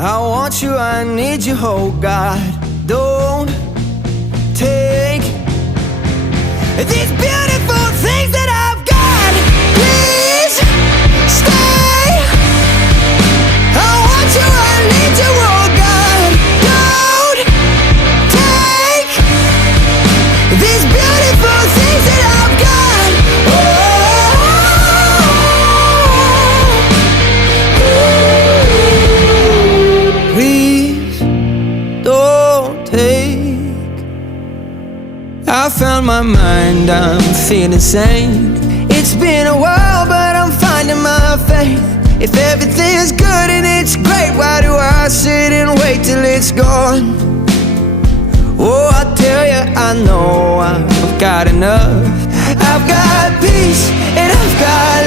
I want you, I need you, oh God. Don't take these beautiful things that I've got. Please stay. I want you, I need you, oh God. Don't take these beautiful things that I've got. Please don't take. I found my mind, I'm feeling sane. It's been a while, but I'm finding my faith. If everything's good and it's great, why do I sit and wait till it's gone? Oh, I tell you, I know I've got enough. I've got peace and I've got